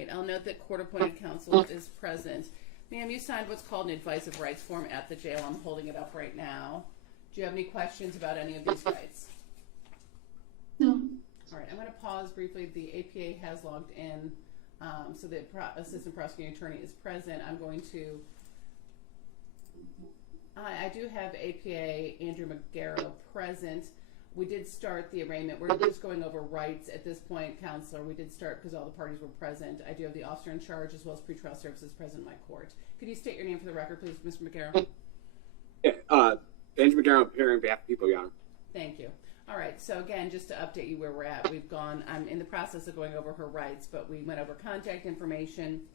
right. I'll note that court-appointed counsel is present. Ma'am, you signed what's called an advice of rights form at the jail. I'm holding it up right now. Do you have any questions about any of these rights? No. All right, I'm going to pause briefly. The APA has logged in, so the assistant prosecuting attorney is present. I'm going to, I do have APA Andrew McGarrow present. We did start the arraignment. We're just going over rights at this point, Counselor. We did start because all the parties were present. I do have the officer in charge as well as pretrial services present in my court. Could you state your name for the record, please, Mr. McGarrow? Yeah, Andrew McGarrow, appearing on behalf of people, Your Honor. Thank you. All right, so again, just to update you where we're at, I'm in the process of going over her rights, but we went over contact information.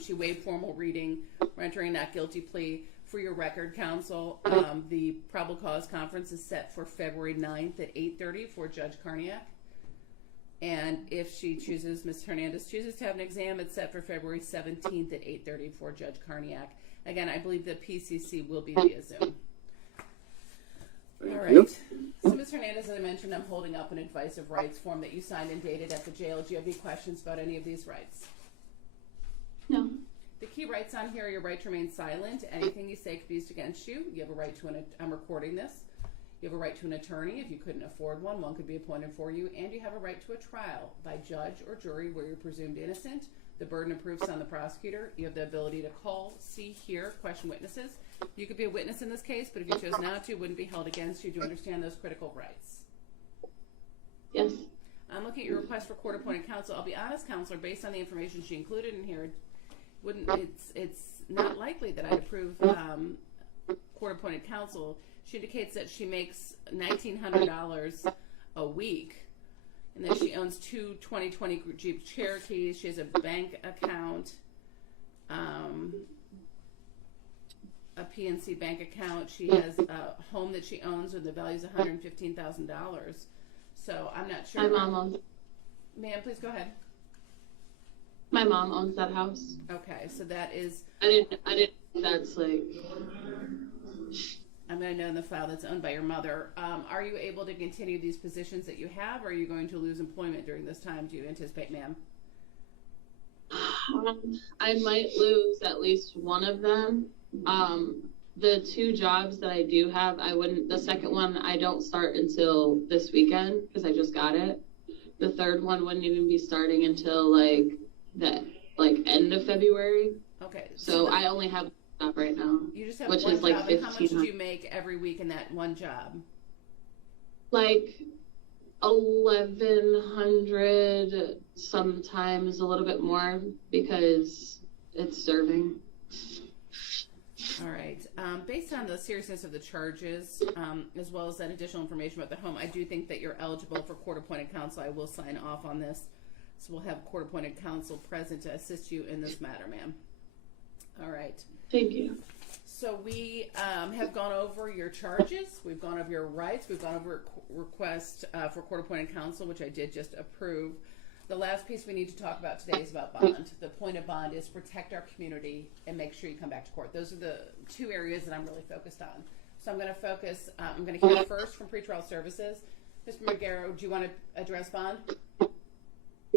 She waived formal reading. We're entering a not guilty plea. For your record, Counsel, the probable cause conference is set for February 9th at 8:30 for Judge Karniak. And if she chooses, Ms. Hernandez chooses to have an exam, it's set for February 17th at 8:30 for Judge Karniak. Again, I believe the PCC will be via Zoom. All right. So, Ms. Hernandez, as I mentioned, I'm holding up an advice of rights form that you signed and dated at the jail. Do you have any questions about any of these rights? No. The key rights on here are your right to remain silent. Anything you say could be used against you. You have a right to I'm recording this. You have a right to an attorney. If you couldn't afford one could be appointed for you. And you have a right to a trial by judge or jury where you're presumed innocent. The burden of proof's on the prosecutor. You have the ability to call, see, hear, question witnesses. You could be a witness in this case, but if you chose not to, it wouldn't be held against you. Do you understand those critical rights? Yes. I'm looking at your request for court-appointed counsel. I'll be honest, Counselor, based on the information she included in here, it's not likely that I'd approve court-appointed counsel. She indicates that she makes $1,900 a week, and that she owns two 2020 Jeep Cherokees. She has a bank account, a PNC bank account. She has a home that she owns with the value is $115,000. So I'm not sure. My mom owns. Ma'am, please go ahead. My mom owns that house. Okay, so that is. I didn't. That's like. I'm going to know in the file that's owned by your mother. Are you able to continue these positions that you have, or are you going to lose employment during this time? Do you anticipate, ma'am? I might lose at least one of them. The two jobs that I do have, I wouldn't. The second one, I don't start until this weekend because I just got it. The third one wouldn't even be starting until end of February. Okay. So I only have one job right now. You just have which one is like job. And how much do $1,500. you make every week in that one job? Like 1,100, sometimes a little bit more because it's serving. All right. Based on the seriousness of the charges, as well as that additional information about the home, I do think that you're eligible for court-appointed counsel. I will sign off on this. So we'll have court-appointed counsel present to assist you in this matter, ma'am. All right. Thank you. So we have gone over your charges. We've gone over your rights. We've gone over request for court-appointed counsel, which I did just approve. The last piece we need to talk about today is about bond. The point of bond is protect our community and make sure you come back to court. Those are the two areas that I'm really focused on. So I'm going to focus, I'm going to hear first from pretrial services. Mr. McGarrow, do you want to address bond?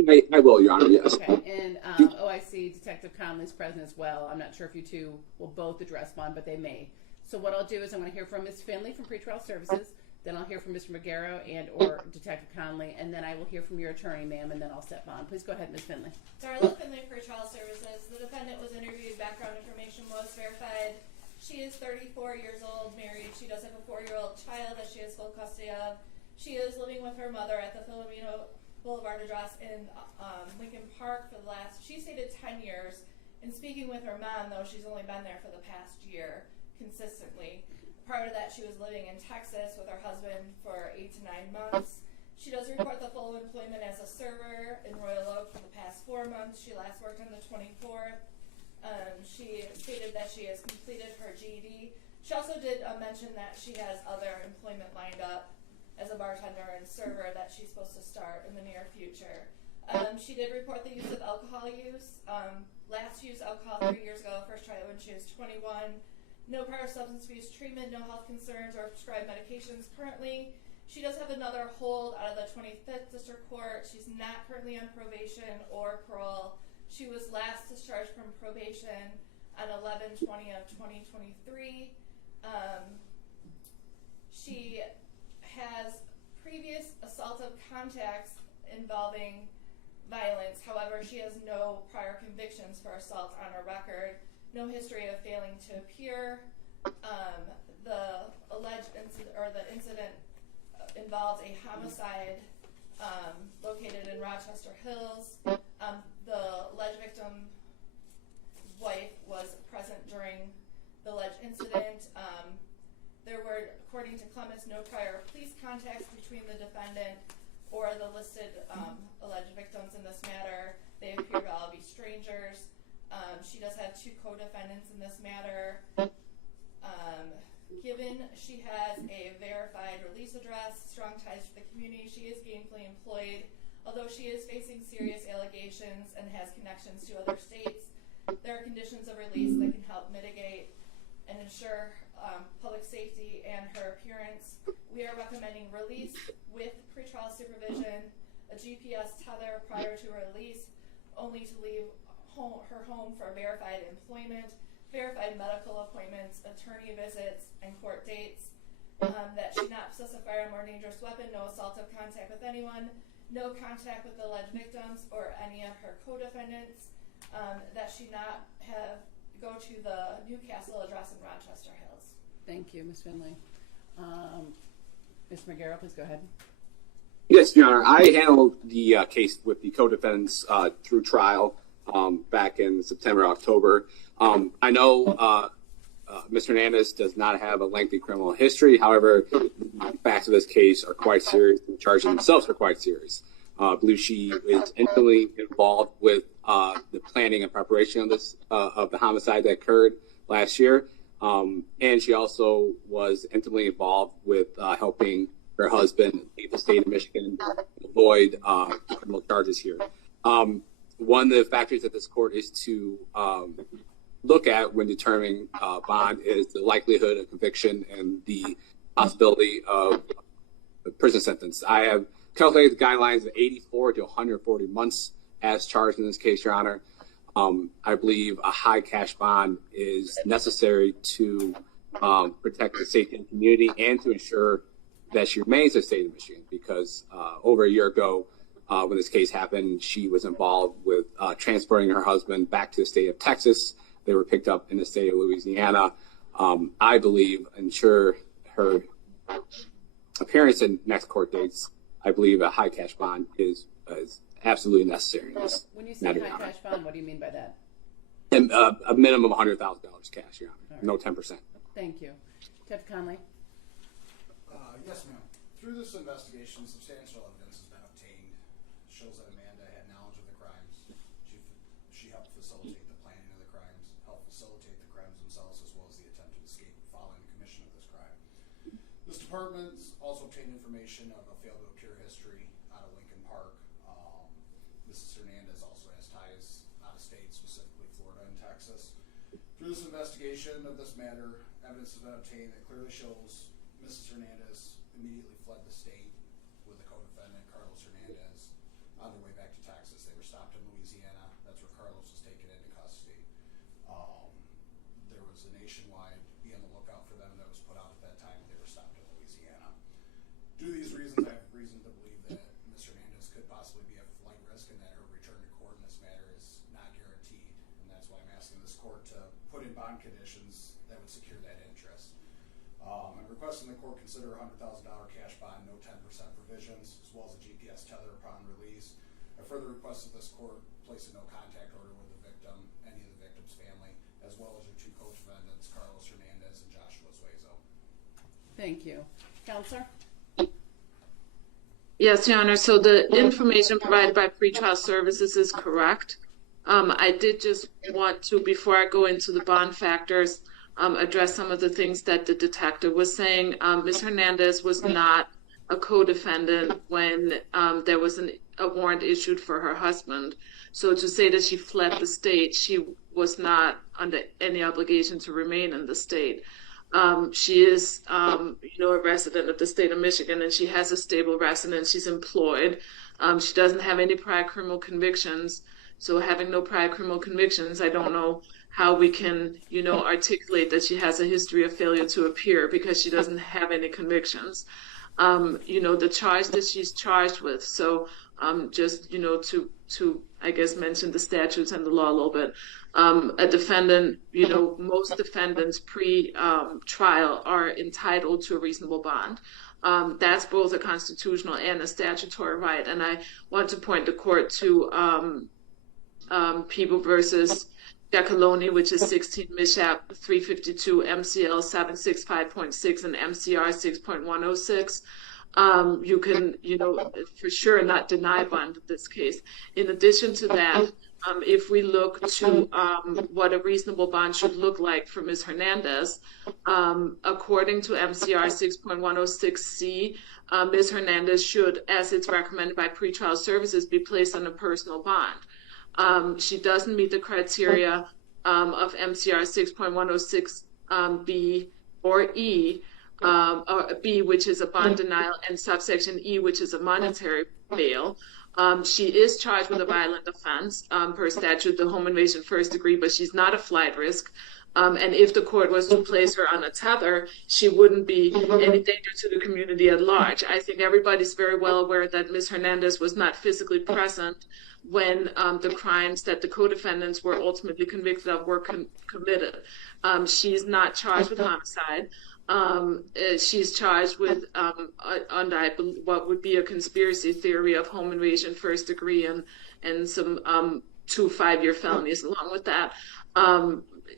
I will, Your Honor, yes. Okay, and OIC Detective Conley's present as well. I'm not sure if you two will both address bond, but they may. So what I'll do is I'm going to hear from Ms. Finley from pretrial services. Then I'll hear from Mr. McGarrow and or Detective Conley, and then I will hear from your attorney, ma'am, and then I'll set bond. Please go ahead, Ms. Finley. Darla Finley for Trial Services. The defendant was interviewed, background information was verified. She is 34 years old, married. She does have a 4-year-old child that she has full custody of. She is living with her mother at the Filomeno Boulevard address in Lincoln Park for the last, she stated 10 years. And speaking with her mom, though, she's only been there for the past year consistently. Prior to that, she was living in Texas with her husband for 8 to 9 months. She does report the full employment as a server in Royal Oak for the past 4 months. She last worked on the 24th. She stated that she has completed her GED. She also did mention that she has other employment lined up as a bartender and server that she's supposed to start in the near future. She did report the use of alcohol use. Last used alcohol 3 years ago, first tried it when she was 21. No prior substance abuse treatment, no health concerns or prescribed medications currently. She does have another hold out of the 25th District Court. She's not currently on probation or parole. She was last discharged from probation on 11/20 of 2023. She has previous assaultive contacts involving violence. However, she has no prior convictions for assault on her record, no history of failing to appear. The alleged incident involves a homicide located in Rochester Hills. The alleged victim's wife was present during the alleged incident. There were, according to Clemens, no prior police contacts between the defendant or the listed alleged victims in this matter. They appear to all be strangers. She does have 2 co-defendants in this matter. Given she has a verified release address, strong ties to the community, she is gainfully employed. Although she is facing serious allegations and has connections to other states, there are conditions of release that can help mitigate and ensure public safety and her appearance. We are recommending release with pretrial supervision, a GPS tether prior to her release, only to leave her home for verified employment, verified medical appointments, attorney visits, and court dates. That she not possess a firearm or dangerous weapon, no assaultive contact with anyone, no contact with alleged victims or any of her co-defendants. That she not go to the Newcastle address in Rochester Hills. Thank you, Ms. Finley. Mr. McGarrett, please go ahead. Yes, Your Honor. I handled the case with the co-defendants through trial back in September, October. I know Mr. Hernandez does not have a lengthy criminal history. However, the facts of this case are quite serious. The charges themselves are quite serious. I believe she is intimately involved with the planning and preparation of this of the homicide that occurred last year. And she also was intimately involved with helping her husband leave the state of Michigan and avoid criminal charges here. One of the factors that this court is to look at when determining bond is the likelihood of conviction and the possibility of a prison sentence. I have calculated the guidelines of 84 to 140 months as charged in this case, Your Honor. I believe a high cash bond is necessary to protect the safety of the community and to ensure that she remains in the state of Michigan, because over a year ago, when this case happened, she was involved with transporting her husband back to the state of Texas. They were picked up in the state of Louisiana. I believe, ensure her appearance in next court dates, I believe a high cash bond is absolutely necessary. When you say high cash bond, what do you mean by that? And, a minimum of $100,000 cash, Your Honor. Right. No 10%. Thank you. Judge Conley? Yes, ma'am. Through this investigation, substantial evidence has been obtained. Shows that Amanda had knowledge of the crimes. She helped facilitate the planning of the crimes, helped facilitate the crimes themselves, as well as the attempted escape following the commission of this crime. This department's also obtained information of a failed to appear history out of Lincoln Park. Mrs. Hernandez also has ties out of state, specifically Florida and Texas. Through this investigation of this matter, evidence has been obtained that clearly shows Mrs. Hernandez immediately fled the state with the co-defendant, Carlos Hernandez, on their way back to Texas. They were stopped in Louisiana. That's where Carlos was taken into custody. There was a nationwide be on the lookout for them that was put out at that time when they were stopped in Louisiana. Due to these reasons, I have reason to believe that Ms. Hernandez could possibly be a flight risk and that her return to court in this matter is not guaranteed. And that's why I'm asking this court to put in bond conditions that would secure that interest. I'm requesting the court consider a $100,000 cash bond, no 10% provisions, as well as a GPS tether upon release. I further request that this court place a no contact order with the victim, any of the victim's family, as well as your 2 co-defendants, Carlos Hernandez and Joshua Zuazo. Thank you. Counselor? Yes, Your Honor. So the information provided by pretrial services is correct. I did just want to, before I go into the bond factors, address some of the things that the detective was saying. Ms. Hernandez was not a co-defendant when there was a warrant issued for her husband. So to say that she fled the state, she was not under any obligation to remain in the state. She is, a resident of the state of Michigan, and she has a stable residence. She's employed. She doesn't have any prior criminal convictions. So having no prior criminal convictions, I don't know how we can, articulate that she has a history of failure to appear because she doesn't have any convictions. The charge that she's charged with. So just, to, I guess, mention the statutes and the law a little bit. A defendant, most defendants pre-trial are entitled to a reasonable bond. That's both a constitutional and a statutory right. And I want to point the court to People versus Giacalone, which is 16 Mishap 352 MCL 765.6 and MCR 6.106. You can, for sure not deny bond in this case. In addition to that, if we look to what a reasonable bond should look like for Ms. Hernandez, according to MCR 6.106C, Ms. Hernandez should, as it's recommended by pretrial services, be placed on a personal bond. She doesn't meet the criteria of MCR 6.106 B or E, or B, which is a bond denial, and subsection E, which is a monetary bail. She is charged with a violent offense per statute, the home invasion first degree, but she's not a flight risk. And if the court was to place her on a tether, she wouldn't be any danger to the community at large. I think everybody's very well aware that Ms. Hernandez was not physically present when the crimes that the co-defendants were ultimately convicted of were committed. She's not charged with homicide. She's charged with under what would be a conspiracy theory of home invasion first degree and some 2 5-year felonies along with that.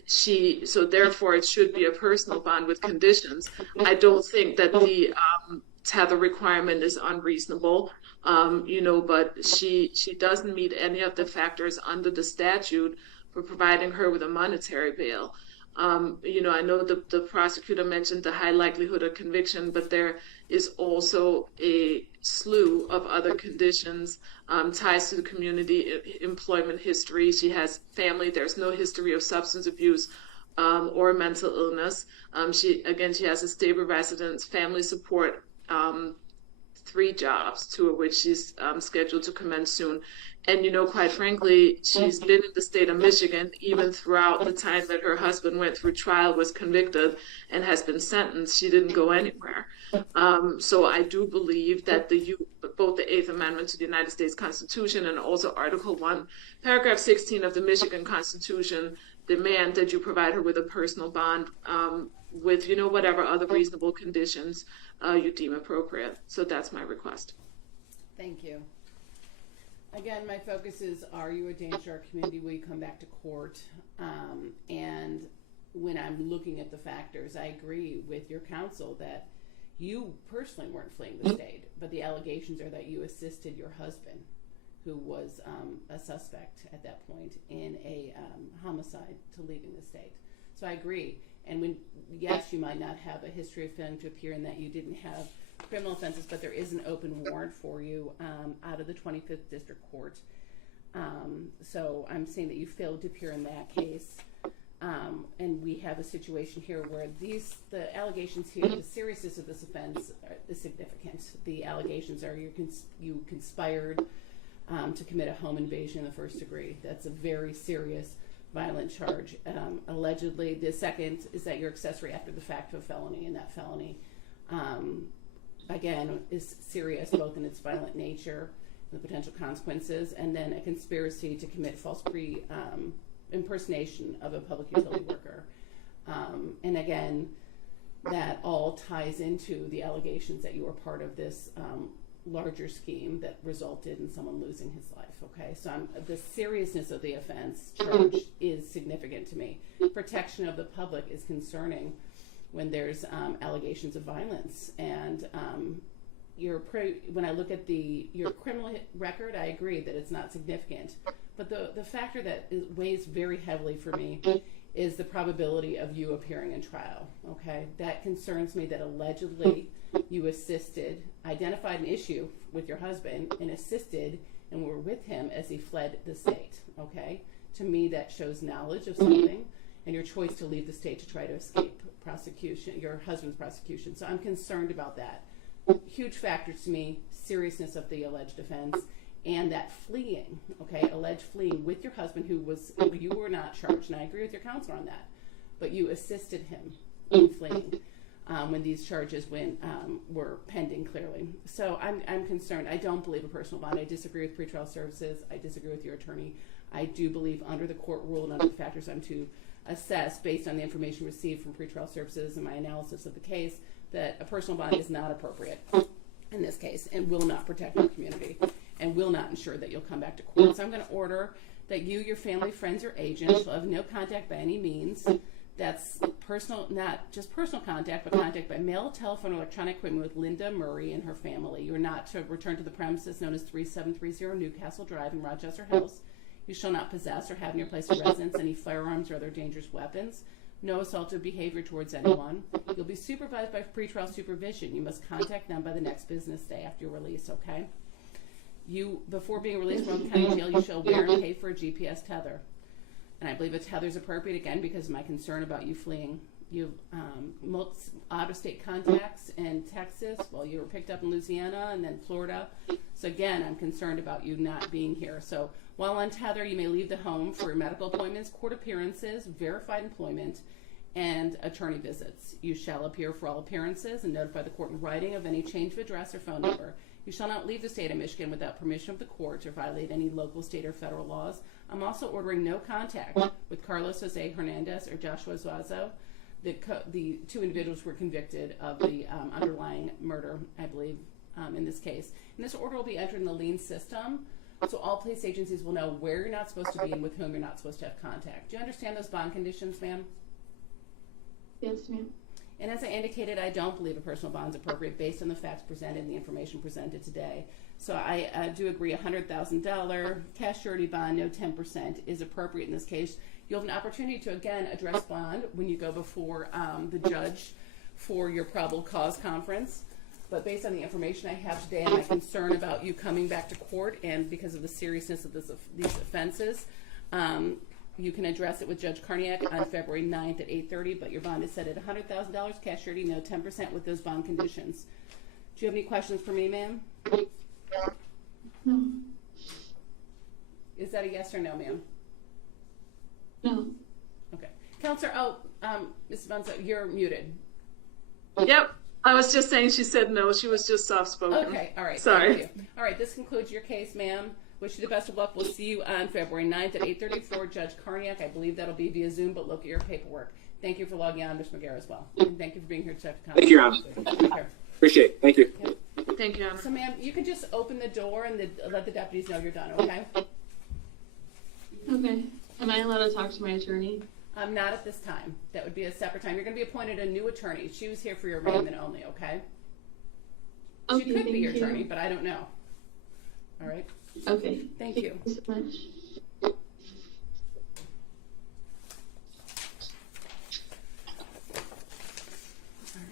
So therefore it should be a personal bond with conditions. I don't think that the tether requirement is unreasonable, but she doesn't meet any of the factors under the statute for providing her with a monetary bail. I know the prosecutor mentioned the high likelihood of conviction, but there is also a slew of other conditions, ties to the community, employment history. She has family. There's no history of substance abuse or mental illness. She has a stable residence, family support, 3 jobs, 2 of which she's scheduled to commence soon. And, quite frankly, she's been in the state of Michigan even throughout the time that her husband went through trial, was convicted, and has been sentenced. She didn't go anywhere. So I do believe that both the 8th Amendment to the United States Constitution and also Article 1, Paragraph 16 of the Michigan Constitution demand that you provide her with a personal bond with, whatever other reasonable conditions you deem appropriate. So that's my request. Thank you. Again, my focus is, are you a danger to our community? Will you come back to court? And when I'm looking at the factors, I agree with your counsel that you personally weren't fleeing the state, but the allegations are that you assisted your husband, who was a suspect at that point in a homicide, to leaving the state. So I agree. And yes, you might not have a history of failing to appear in that you didn't have criminal offenses, but there is an open warrant for you out of the 25th District Court. So I'm saying that you failed to appear in that case. And we have a situation here where the allegations here, the seriousness of this offense is significant. The allegations are you conspired to commit a home invasion in the first degree. That's a very serious, violent charge. Allegedly, the second is that you're accessory after the fact to a felony, and that felony again, is serious both in its violent nature and the potential consequences, and then a conspiracy to commit false impersonation of a public utility worker. And again, that all ties into the allegations that you were part of this larger scheme that resulted in someone losing his life. Okay, so the seriousness of the offense charge is significant to me. Protection of the public is concerning when there's allegations of violence. And when I look at your criminal record, I agree that it's not significant. But the factor that weighs very heavily for me is the probability of you appearing in trial. Okay, that concerns me, that allegedly you identified an issue with your husband and assisted and were with him as he fled the state. Okay, to me that shows knowledge of something, and your choice to leave the state to try to escape prosecution, your husband's prosecution. So I'm concerned about that. Huge factors to me, seriousness of the alleged offense, and that fleeing, okay, alleged fleeing with your husband you were not charged, and I agree with your counselor on that, but you assisted him in fleeing when these charges were pending clearly. So I'm concerned. I don't believe a personal bond. I disagree with pretrial services. I disagree with your attorney. I do believe under the court rule and under the factors I'm to assess based on the information received from pretrial services and my analysis of the case that a personal bond is not appropriate in this case and will not protect our community and will not ensure that you'll come back to court. So I'm going to order that you, your family, friends, or agents will have no contact by any means. That's personal, not just personal contact, but contact by mail, telephone, or electronic equipment with Linda Murray and her family. You are not to return to the premises known as 3730 Newcastle Drive in Rochester Hills. You shall not possess or have in your place of residence any firearms or other dangerous weapons. No assaultive behavior towards anyone. You'll be supervised by pretrial supervision. You must contact them by the next business day after your release, okay? You, before being released from Oakland County Jail, you shall wear and pay for a GPS tether. And I believe a tether is appropriate, again, because of my concern about you fleeing. You have out-of-state contacts in Texas while you were picked up in Louisiana and then Florida. So, again, I'm concerned about you not being here. So, while on tether, you may leave the home for medical appointments, court appearances, verified employment, and attorney visits. You shall appear for all appearances and notify the court in writing of any change of address or phone number. You shall not leave the state of Michigan without permission of the court or violate any local, state, or federal laws. I'm also ordering no contact with Carlos Hussein Murray or Joshua Zuazo. The two individuals were convicted of the underlying murder, I believe, in this case. And this order will be entered in the lien system, so all police agencies will know where you're not supposed to be and with whom you're not supposed to have contact. Do you understand those bond conditions, ma'am? Yes, ma'am. And as I indicated, I don't believe a personal bond is appropriate based on the facts presented and the information presented today. So I do agree $100,000 cash surety bond, no 10%, is appropriate in this case. You'll have an opportunity to, again, address bond when you go before the judge for your probable cause conference. But based on the information I have today and my concern about you coming back to court and because of the seriousness of these offenses, you can address it with Judge Karniak on February 9th at 8:30, but your bond is set at $100,000 cash surety, no 10% with those bond conditions. Do you have any questions for me, ma'am? No. Is that a yes or no, ma'am? No. Okay. Counselor, Ms. Bunzo, you're muted. Yep. I was just saying she said no. She was just soft-spoken. Okay. All right. Sorry. Thank you. All right. This concludes your case, ma'am. Wish you the best of luck. We'll see you on February 9th at 8:30 for Judge Karniak. I believe that'll be via Zoom, but look at your paperwork. Thank you for logging on, Ms. McGarrett, as well. And thank you for being here to check the Thank you, Your Honor. Take care. Appreciate it. Thank you. Okay. Thank you, Anna. So, ma'am, you can just open the door and let the deputies know you're done, okay? Okay. Am I allowed to talk to my attorney? Not at this time. That would be a separate time. You're going to be appointed a new attorney. She was here for your arraignment only, okay? Okay, She could be your thank you. attorney, but I don't know. All right? Okay. Thank you. Thank you so much.